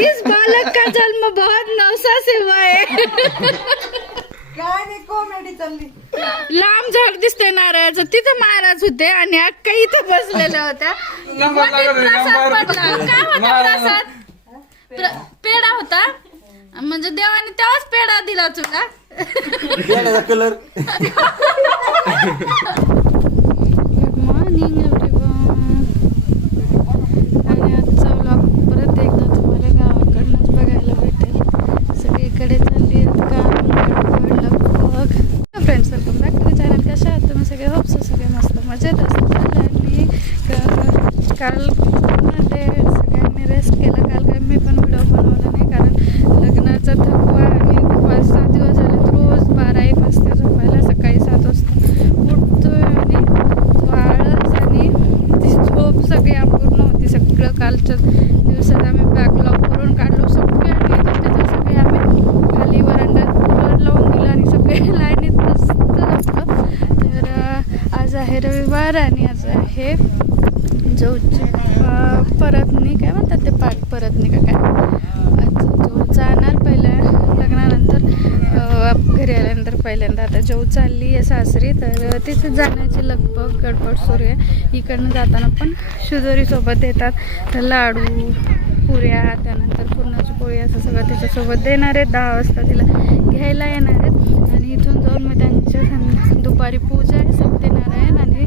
इस बालक का जन्म बहुत नवसाच हुआ है. काय नाही कॉमेडी चालली. लांब झाड दिसते नारळाचं, तिथं महाराज होते आणि अक्का इथं बसलेल्या होत्या. मध्ये प्रसाद पडला. काय होता प्रसाद? पेढा होता. म्हणजे देवाने तेव्हाच पेढा दिला तुला. कलर. Good morning everyone. आणि आजचा व्लॉग परत एकदा तुम्हाला गावाकडनंच बघायला भेटेल. सगळीकडे चालली friends, welcome back to the channel. कशा आहात तुम्ही सगळे? होप्स सगळे मस्त मजेत असतात. आणि काल सगळ्यांनी रेस्ट केला. काल काय मी पण व्हिडिओ बनवला नाही, कारण लग्नाचा थकवा आणि 5-6 दिवस झाले रोज 12-1 वाजता झोपायला. सकाळी 7 वाजता उठतोय आणि आळस आणि ती झोप सगळी अपूर्ण होती. सगळं कालच्या दिवसात आम्ही बॅकलॉग करून काढलो सगळे आणि तिथे सगळे आम्ही खाली वरांड्यात कूलर लावून दिलं आणि सगळे लाईनीत मस्त झोपलो. तर आज आहे रविवार आणि आज आहे जवळची परतनी, काय म्हणतात ते, पाठ परतनी का काय. जवळ जाणार पहिल्या लग्नानंतर, घरी आल्यानंतर पहिल्यांदा आता जवळ चालली आहे सासरी. तर तिथे जाण्याची लगबग गडबड सुरू आहे. इकडनं जाताना पण शिदोरीसोबत देतात, तर लाडू पुऱ्या, त्यानंतर पुरणाची पोळी असं सगळं तिच्यासोबत देणार आहेत. 10 वाजता तिला घ्यायला येणार आहेत आणि इथून जाऊन मग त्यांच्या दुपारी पूजा आहे सत्यनारायण आणि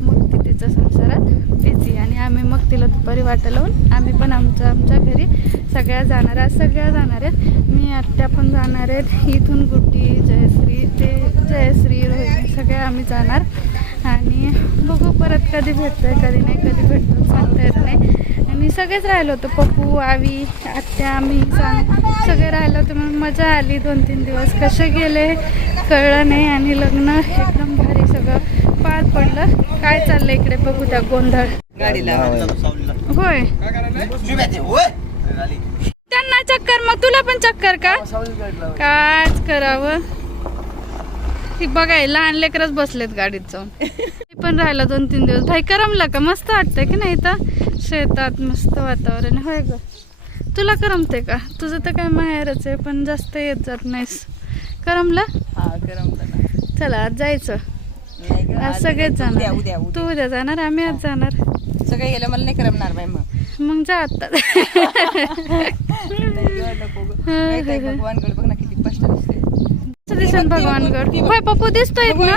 मग ती तिच्या संसारात बिझी. आणि आम्ही मग तिला दुपारी वाटा लावून आम्ही पण आमच्या घरी सगळ्या जाणार. आज सगळ्या जाणार आहेत. मी आत्या पण जाणार आहेत. इथून गुड्डी, जयश्री, रोहिणी सगळ्या आम्ही जाणार. आणि बघू परत कधी भेटतोय कधी नाही, कधी भेटतो सांगता येत नाही. आणि सगळेच राहिलो होतो, पप्पू, आवी, आत्या, मी सगळे राहिलो होतो. म्हणून मजा आली. 2-3 दिवस कसे गेले कळलं नाही. आणि लग्न एकदम भारी सगळं पार पडलं. काय चाललं इकडे बघू त्या गोंधळ. होय, त्यांना चक्कर, मग तुला पण चक्कर का? काच करावं. ती बघाय लहान लेकरच बसलेत गाडीत जाऊन. पण राहिला 2-3 दिवस. भाई करमला का? मस्त वाटतंय की नाही इथं शेतात, मस्त वातावरण. होय ग, तुला करमते का? तुझं तर काय माहेरच आहे, पण जास्त येत जात नाहीस. करमला? हा करमलं. चला आज जायचं. आज सगळेच जाणार. तू उद्या जाणार, आम्ही आज जाणार. सगळे गेलं मला नाही करमणार बाई. मग जा आता. भगवानकडे बघ ना किती स्पष्ट दिसते. दिसन भगवानगड. होय पप्पू दिसतोय ना,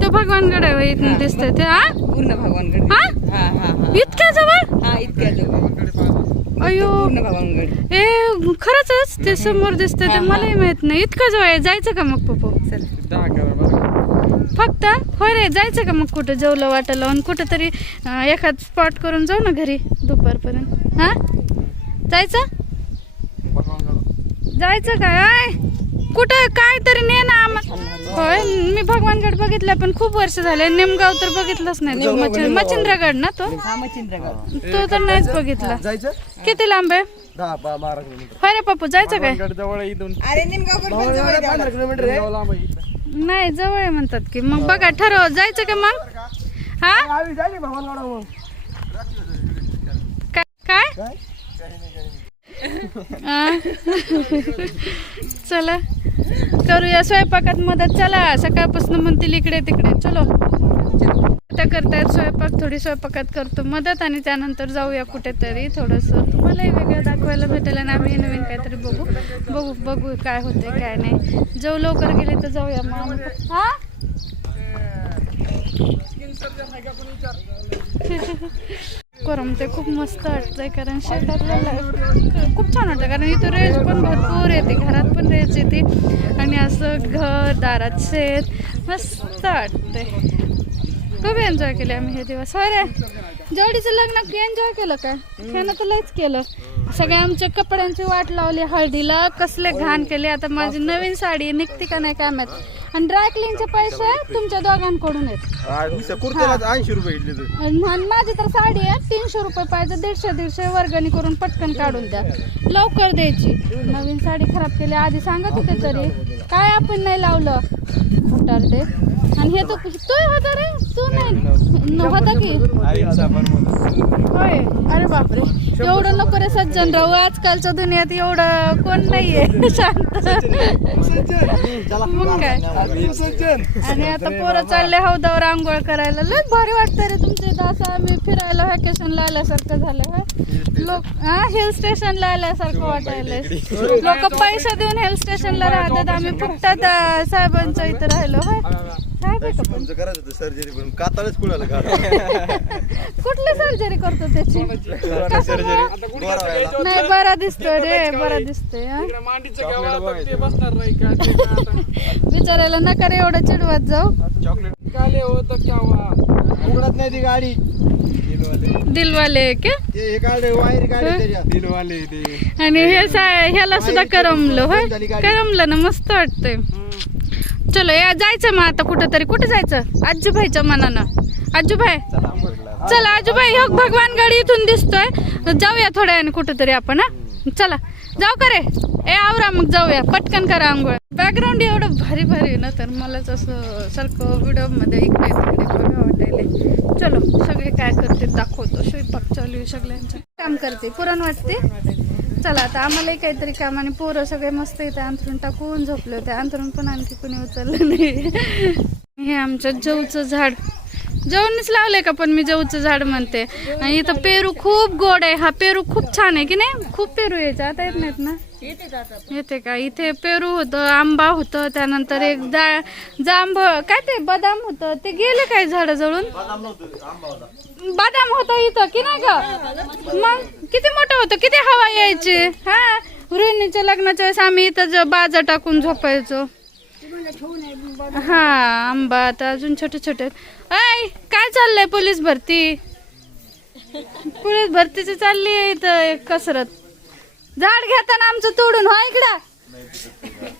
तो भगवानगड आहे. इथून दिसतोय ते. हा पूर्ण भगवानगड. हा हा इतक्या जवळ? हा इतक्या जवळ. अयो, पूर्ण भगवानगड. ए खरंच ते समोर दिसतंय ते मलाही माहित नाही. इतकं जवळ आहे. जायचं का मग पप्पू? फक्त होय रे, जायचं का मग कुठं जेवलं वाटलं लावून कुठं तरी एखाद स्पॉट करून जाऊ ना घरी दुपारपर्यंत. हा जायचं काय? कुठं काय तरी ने ना आम्हाला. होय, मी भगवानगड बघितलं पण खूप वर्ष झाले. नेमगाव तर बघितलंच नाही. मच्छिंद्रगड ना तो? तो तर नाहीच बघितला. किती लांब आहे? 10-12 किलोमीटर. होय रे पप्पू, जायचं काय? अरे निमगाव 15 किलोमीटर. नाही जवळ आहे म्हणतात की. मग बघा ठरव, जायचं का मग? हा काय चला करूया स्वयंपाकात मदत. चला सकाळपासून म्हणतील इकडे तिकडे. चलो आता करतायत स्वयंपाक. थोडी स्वयंपाकात करतो मदत आणि त्यानंतर जाऊया कुठेतरी. थोडंसं तुम्हालाही वेगळं दाखवायला भेटेल आणि आम्ही नवीन काहीतरी बघू काय होते काय नाही. जो लवकर गेले तर जाऊया मग. हा करमते खूप मस्त वाटतंय, कारण शेतातलं खूप छान वाटतं. कारण इथं रेंज पण भरपूर येते, घरात पण रेंज येते आणि असं घर दारात शेत मस्त वाटतंय. खूप एन्जॉय केले आम्ही हे दिवस. होय रे, जोडीचं लग्न एन्जॉय केलं काय? ह्यानं तर लयच केलं. सगळ्या आमच्या कपड्यांची वाट लावली हळदीला, कसले घाण केले. आता माझी नवीन साडी निघते का नाही काय माहित. आणि ड्रायक्लिनचे पैसे तुमच्या दोघांकडून आहेत. 80 रुपये घेतले. आणि माझी तर साडी आहे 300 रुपये पाहिजे. 150-150 वर्गणी करून पटकन काढून द्या, लवकर द्यायची. नवीन साडी खराब केली आधी सांगत होते तरी काय आपण नाही लावलं. खोटारडे. आणि हे तू होता रे तू नाही होता की होय अरे बापरे एवढं नको रे सज्जन राहू आजकालच्या दुनियात एवढं कोण नाहीये शांत मग काय आणि आता पोरं चालले हौदावर आंघोळ करायला लय भारी वाटतं रे तुमच्या इथं असं आम्ही फिरायला व्हॅकेशनला आल्यासारखं झालं लोक हिल स्टेशनला आल्यासारखं वाटायला लोक पैसा देऊन हिल स्टेशनला राहतात आम्ही फक्त साहेबांच्या इथं राहिलो साहेब आहे का पण करायचं सर्जरी पण कातळच कुणाला का कुठली सर्जरी करतो त्याची नाही बरा दिसतोय रे बरा दिसतोय बिचारायला नका रे एवढं चिडवत जाऊ उघडत नाही ती गाडी दिलवाले क्या हे काढे वायर काढे दिलवाले आणि ह्याला सुद्धा करमलं होय करमलं ना मस्त वाटतंय चलो या जायचं मग आता कुठं कुठे जायचं आजूभाईच्या मनानं आजूभाई चला आजूभाई हो भगवान गाडी इथून दिसतोय जाऊया थोड्या वेळाने कुठंतरी आपण चला जाऊ का रे ए आवरा मग जाऊया पटकन करा आंघोळ बॅकग्राऊंड एवढं भारी भारी ना तर मलाच असं सारखं व्हिडिओ मध्ये इकडे तिकडे बघा वाटायले चलो सगळे काय करते दाखवतो स्वयंपाक चालू आहे सगळ्यांचं काम करते पुरण वाटते चला आता आम्हालाही काहीतरी काम आणि पोरं सगळे मस्त इथे अंथरून टाकून झोपले होते अंथरून पण आणखी कोणी उचललं नाही हे आमचं जवचं झाड जवळनीच लावलंय का पण मी जवचं झाड म्हणते आणि इथं पेरू खूप गोड आहे हा पेरू खूप छान आहे की नाही खूप पेरू यायचे आता येत नाहीत ना येते का इथे पेरू होतं आंबा होतं त्यानंतर एक जांभ काय ते बदाम होतं ते गेले काय झाड जळून बदाम होतं इथं की नाही का मग किती मोठं होतं किती हवा यायची हा रोहिणीच्या लग्नाच्या वेळेस आम्ही इथं बाजा टाकून झोपायचो हा आंबा आता अजून छोटे छोटे ऐ काय चाललंय पोलीस भरतीची चालली आहे इथं कसरत झाड घेताना आमचं तोडून हो इकडं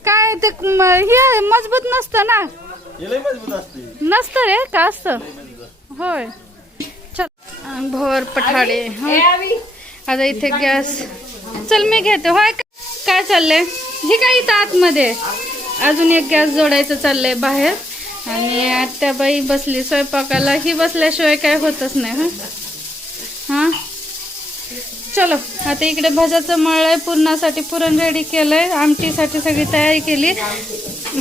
काय ते हे मजबूत नसतं ना नसतं रे का असतं होय चल भोर पठाडे आता इथे गॅस चल मी घेते होय काय चाललंय हे काय इथं आतमध्ये अजून एक गॅस जोडायचं चाललंय बाहेर आणि आत्याबाई बसली स्वयंपाकाला ही बसल्याशिवाय काय होतच नाही हा चलो आता इकडे भाज्याचं मळलंय पुरणासाठी पुरण रेडी केलंय आमटीसाठी सगळी तयारी केली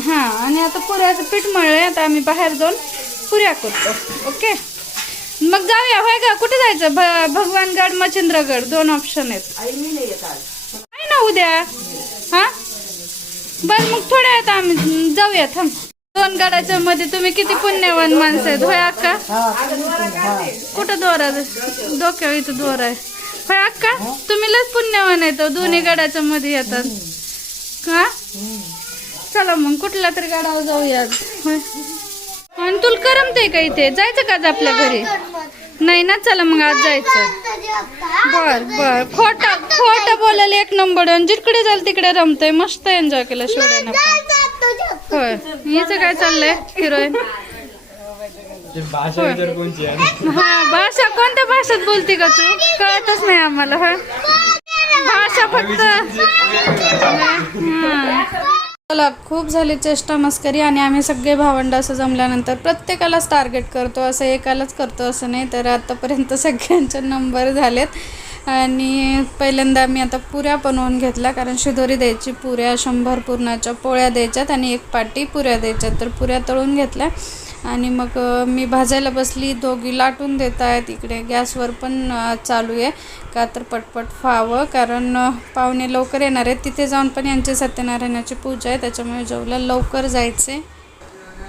हा आणि आता पुऱ्याचं पीठ मळलंय आता आम्ही बाहेर जाऊन पुऱ्या करतो ओके मग जाऊया होय का कुठे जायचं भगवानगड मच्छिंद्रगड 2 ऑप्शन आहेत आहे ना उद्या हा बर मग थोड्या वेळात आम्ही जाऊया थांब 2 गडाच्या मध्ये तुम्ही किती पुण्यवान माणसं आहेत होय अक्का कुठं दोरा डोक्यावर इथं दोरा आहे होय अक्का तुम्ही लस पुण्यवान आहे तो दोन्ही गडाच्या मध्ये येतात का चला मग कुठल्या तरी गडावर जाऊया होय आणि तुला करमते का इथे जायचं का आज आपल्या घरी नाही ना चला मग आज जायचं बर बर खोट बोलायला 1 नंबर आणि जिकडे जाल तिकडे रमतय मस्त एन्जॉय केलं शेवड्यानं होय हिचं काय चाललंय हिरोईन हा भाषा कोणत्या भाषेत बोलते का तू कळतच नाही आम्हाला होय भाषा फक्त चला खूप झाली चेष्टा मस्करी आणि आम्ही सगळे भावंड असं जमल्यानंतर प्रत्येकालाच टार्गेट करतो असं एकालाच करतो असं नाही तर आतापर्यंत सगळ्यांचे नंबर झालेत आणि पहिल्यांदा आम्ही आता पुऱ्या बनवून घेतल्या कारण शिदोरी द्यायची पुऱ्या 100 पुरणाच्या पोळ्या द्यायच्यात आणि 1 पाटी पुऱ्या द्यायच्यात तर पुऱ्या तळून घेतल्या आणि मग मी भाजायला बसली दोघी लाटून देत आहेत इकडे गॅसवर पण चालू आहे का तर पटपट व्हावं कारण पाहुणे लवकर येणार आहेत तिथे जाऊन पण यांची सत्यनारायणाची पूजा आहे त्याच्यामुळे जेवला लवकर जायचे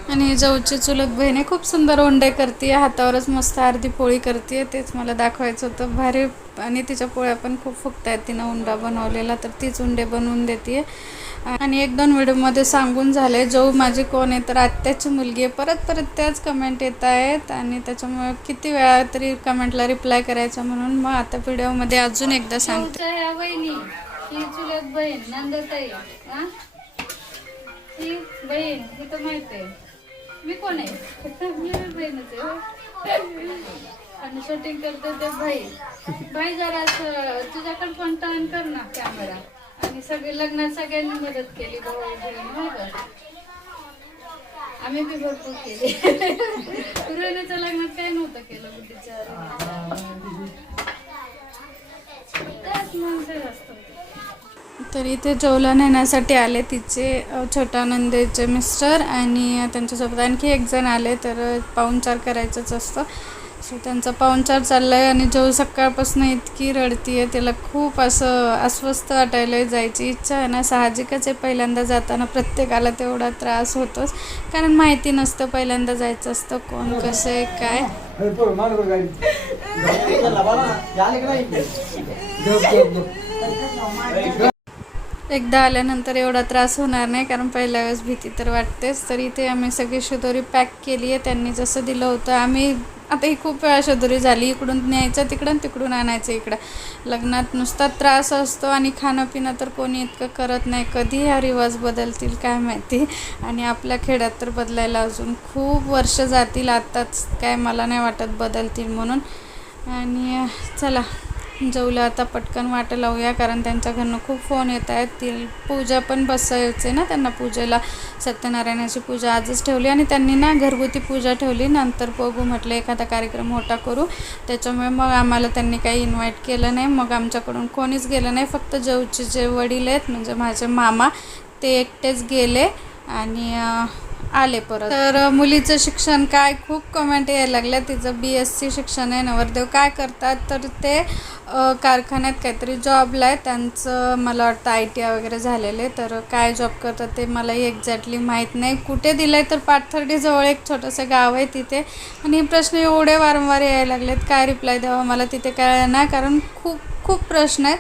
आणि जवळची चुलत बहिणी खूप सुंदर उंडे करते हातावरच मस्त अर्धी पोळी करते तेच मला दाखवायचं होतं भारी आणि तिच्या पोळ्या पण खूप फुगत आहेत तिनं उंडा बनवलेला तर तीच उंडे बनवून देते आणि 1-2 व्हिडिओमध्ये सांगून झाले जो माझी कोण आहे तर आत्याची मुलगी आहे परत त्याच कमेंट येत आहेत आणि त्याच्यामुळे किती वेळा तरी कमेंटला रिप्लाय करायचा म्हणून मग आता व्हिडिओमध्ये अजून एकदा सांगते बहिणी ही चुलत बहीण नंदताई ही बहीण ही तर माहिती आहे मी कोण आहे मी बहीणच आहे आणि शूटिंग करते ते भाई जरा तुझ्याकडे पण टर्न कर ना कॅमेरा आणि सगळे लग्नात सगळ्यांनी मदत केली भाऊ बहीण आम्ही बी भरपूर केले. रोहिणीच्या लग्नात काय नव्हतं केलं गुड्डीच्या तर इथे जेवला नेण्यासाठी आले तिचे छोट्या नंदेचे मिस्टर आणि त्यांच्यासोबत आणखी एक जण आले. तर पाहुणचार करायचंच असतं. सो त्यांचा पाहुणचार चालला आहे आणि जो सकाळपासून इतकी रडती आहे. तिला खूप असं अस्वस्थ वाटायला जायची इच्छा आहे ना. साहजिकच आहे, पहिल्यांदा जाताना प्रत्येकाला तेवढा त्रास होतोच, कारण माहिती नसतं पहिल्यांदा जायचं असतं कोण कसं आहे काय. एकदा आल्यानंतर एवढा त्रास होणार नाही, कारण पहिल्या वेळेस भीती तर वाटतेच. तर इथे आम्ही सगळी शिदोरी पॅक केली आहे त्यांनी जसं दिलं होतं. आम्ही आता ही खूप वेळा शिदोरी झाली, इकडून न्यायचं तिकडून, तिकडून आणायचं इकडं. लग्नात नुसता त्रास असतो आणि खाणं पिणं तर कोणी इतकं करत नाही. कधी हा रिवाज बदलतील काय माहिती. आणि आपल्या खेड्यात तर बदलायला अजून खूप वर्ष जातील. आत्ताच काय मला नाही वाटत बदलतील म्हणून. आणि चला जेवलं आता पटकन वाट लावूया, कारण त्यांच्या घरनं खूप फोन येत आहेत. ती पूजा पण बसायचे ना त्यांना, पूजेला सत्यनारायणाची पूजा आजच ठेवली आणि त्यांनी ना घरगुती पूजा ठेवली. नंतर बघू म्हटलं एखादा कार्यक्रम मोठा करू. त्याच्यामुळे मग आम्हाला त्यांनी काही इन्व्हाइट केलं नाही. मग आमच्याकडून कोणीच गेलं नाही, फक्त जवचे जे वडील आहेत म्हणजे माझे मामा ते एकटेच गेले आणि आले परत. तर मुलीचं शिक्षण काय, खूप कमेंट यायला लागल्या. तिचं BSc शिक्षण आहे. नवरदेव काय करतात, तर ते कारखान्यात काहीतरी जॉबला आहे त्यांचं. मला वाटतं ITI वगैरे झालेले. तर काय जॉब करतात ते मलाही एक्झॅक्टली माहीत नाही. कुठे दिलं आहे तर पाथर्डीजवळ एक छोटंसं गाव आहे तिथे. आणि हे प्रश्न एवढे वारंवार यायला लागलेत, काय रिप्लाय द्यावा मला तिथे कळलं नाही, कारण खूप खूप प्रश्न आहेत.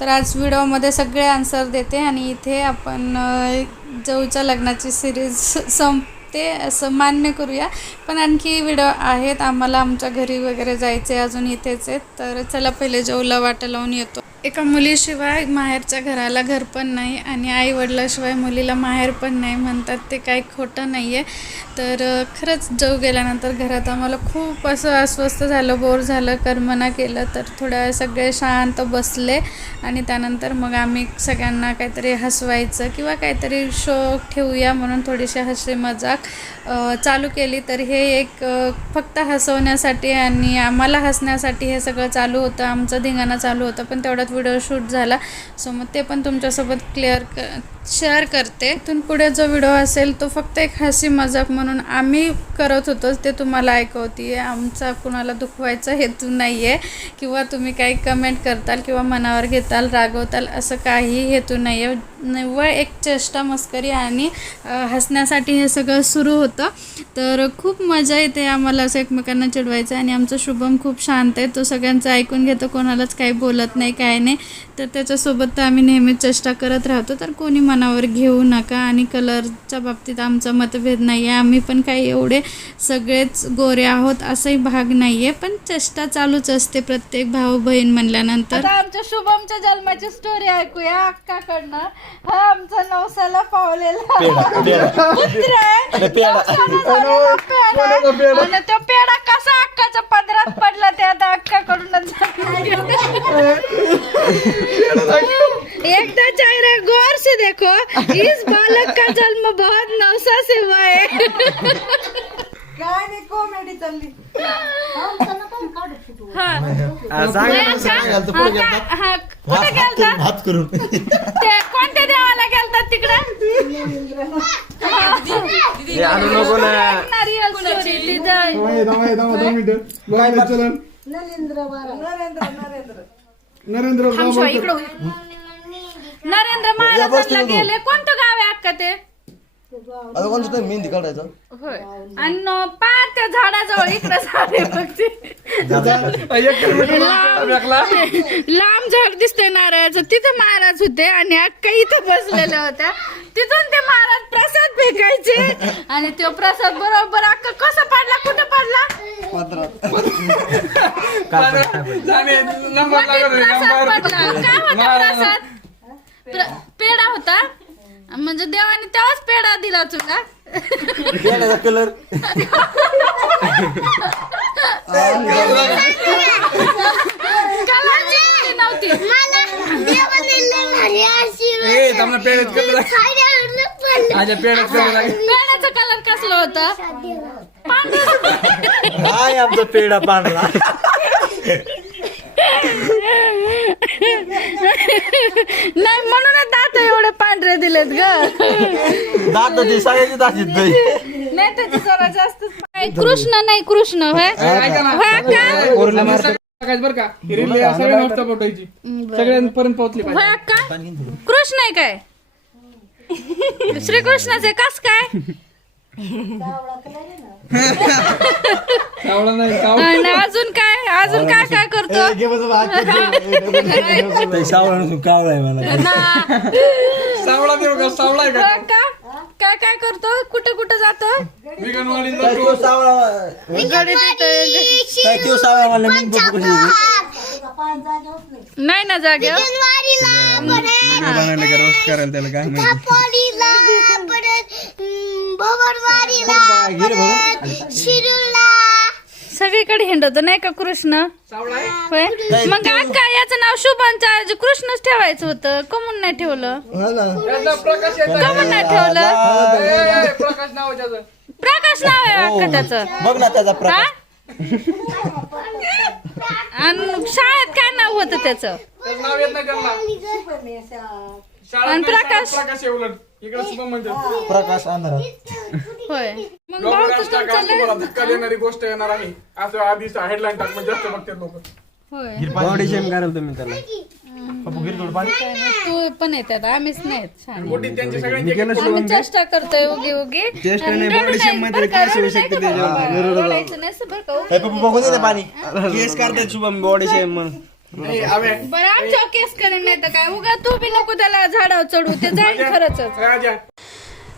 तर आज व्हिडिओमध्ये सगळे आन्सर देते आणि इथे आपण जवच्या लग्नाची सिरीज संपते असं मान्य करूया. पण आणखी व्हिडिओ आहेत, आम्हाला आमच्या घरी वगैरे जायचे अजून इथेच आहेत. तर चला पहिले जवला वाटा लावून येतो. एका मुलीशिवाय माहेरच्या घराला घर पण नाही आणि आईवडिलाशिवाय मुलीला माहेर पण नाही म्हणतात, ते काही खोटं नाही आहे. तर खरंच जव गेल्यानंतर घरात आम्हाला खूप असं अस्वस्थ झालं, बोर झालं, करमना केलं. तर थोड्या वेळ सगळे शांत बसले आणि त्यानंतर मग आम्ही सगळ्यांना काहीतरी हसवायचं किंवा काहीतरी शो ठेवूया म्हणून थोडीशी हसी मजाक चालू केली. तर हे एक फक्त हसवण्यासाठी आणि आम्हाला हसण्यासाठी हे सगळं चालू होतं, आमचं धिंगाणा चालू होतं. पण तेवढ्यात व्हिडिओ शूट झाला, सो मग ते पण तुमच्यासोबत शेअर करते. इथून पुढे जो व्हिडिओ असेल तो फक्त एक हसी मजाक म्हणून आम्ही करत होतो, ते तुम्हाला ऐकवते. आमचा कुणाला दुखवायचा हेतू नाही आहे किंवा तुम्ही काही कमेंट करताल किंवा मनावर घेताल, रागवताल, असं काही हेतू नाही आहे. निव्वळ एक चेष्टा मस्करी आणि हसण्यासाठी हे सगळं सुरू होतं. तर खूप मजा येते आम्हाला असं एकमेकांना चिडवायचं. आणि आमचा शुभम खूप शांत आहे, तो सगळ्यांचं ऐकून घेतो, कोणालाच काही बोलत नाही काय नाही. तर त्याच्यासोबत तर आम्ही नेहमीच चेष्टा करत राहतो. तर कोणी मनावर घेऊ नका. आणि कलरच्या बाबतीत आमचा मतभेद नाही आहे, आम्ही पण काही एवढे सगळेच गोरे आहोत असंही भाग नाही आहे, पण चेष्टा चालूच असते प्रत्येक भाऊ बहीण म्हणल्यानंतर. आता आमच्या शुभमच्या जन्माची स्टोरी ऐकूया अक्काकडनं. हा आमचा नवसाला पावलेला कुत्रा आहे, आणि तो पेढा कसा अक्काच्या पदरात पडला ते आता अक्काकडूनच एकदा चेहरा गौर से देखो, इस बालक का जन्म बहुत नवसा से हुआ है. काय नाही, कॉमेडी चालली. कोणत्या देवाला गेलतात तिकडे? नरेंद्र महाराजांना गेले. कोणतं गाव आहे अक्का ते? मेहंदी काढायचं होय. आणि पार त्या झाडाजवळ इकडे झाडे बघते, लांब झाड दिसतंय नारळाचं, तिथं महाराज होते आणि अक्का इथं बसलेल्या होत्या. तिथून ते महाराज प्रसाद फेकायचे आणि तो प्रसाद बरोबर अक्का कसा पडला, कुठं पडला? प्रसाद पेढा होता, म्हणजे देवाने तेव्हाच पेढा दिला तुला. कलर नव्हती पेढ्याचा कलर कसला आणलं होतं काय आमचा पेढा पांढरा नाही म्हणूनच दात एवढे पांढरे दिलेत ग दात ती सगळ्याची दाखीत नाही नाही त्याची जरा जास्त कृष्ण नाही कृष्ण होय होय का बरं का रील सगळ्या नोटचा पोटायची सगळ्यांपर्यंत पोहोचली पाहिजे. होय का कृष्ण आहे काय श्रीकृष्णाचे कस काय सावळा नाही सावळा आणि अजून काय काय करतो कावळा आहे मला सावळा देऊ का सावळा आहे का होय का काय काय करतो कुठे कुठे जातो विगणवाडी काय तो सावळा काय तो सावळा मला मी बघू कशी नाही ना जागे रोस्ट करायला त्याला काय माहिती सगळीकडे हिंडतो नाही का कृष्ण सावळा आहे होय मग अक्का याचं नाव शुभांचा कृष्णच ठेवायचं होतं कमून नाही ठेवलं त्याचा प्रकाश येतो कमून नाही ठेवलं प्रकाश नाव त्याचं प्रकाश नाव आहे अक्का त्याचं बघ ना त्याचा प्रकार हा? आणि शाळेत काय नाव होतं त्याचं त्याचं नाव येत नाही त्यांना शाळेत आणि नाही, प्रकाश? शाळेत प्रकाश आहे उलट इकडे शुभम म्हणतात प्रकाश अंधारात होय मग लोक भाऊ तू राजकारण तुमचं लय- तुम्हाला धक्का देणारी गोष्ट येणार आहे असं आधी हेडलाईन टाक म्हणजे जास्त बघतात लोक होय बॉडी शेम कराल तुम्ही त्याला तू पण येतात आम्हीच नाहीत छान मोठी त्यांची सगळ्यांची आम्ही चेष्टा करतोय उगी उगी आणि रडू नाही, बरं का, रडू नाही का बाबा? रडायचं नाही असं बरं का हे पप्पू बघून दे ना पाणी केस काढतात शुभम बॉडी शेम मग अबे बरं आमच्या केस करेन नाही तर काय उगा तू बी नको त्याला झाडावर चढू ते जाईल खरंच राजा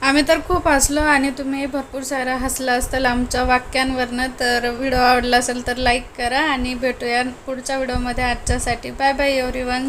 आम्ही तर खूप हसलो आणि तुम्ही भरपूर सारं हसलं असताल आमच्या वाक्यांवरनं तर व्हिडिओ आवडला असेल तर लाईक करा आणि भेटूया पुढच्या व्हिडिओमध्ये आजच्यासाठी बाय बाय एव्हरीवन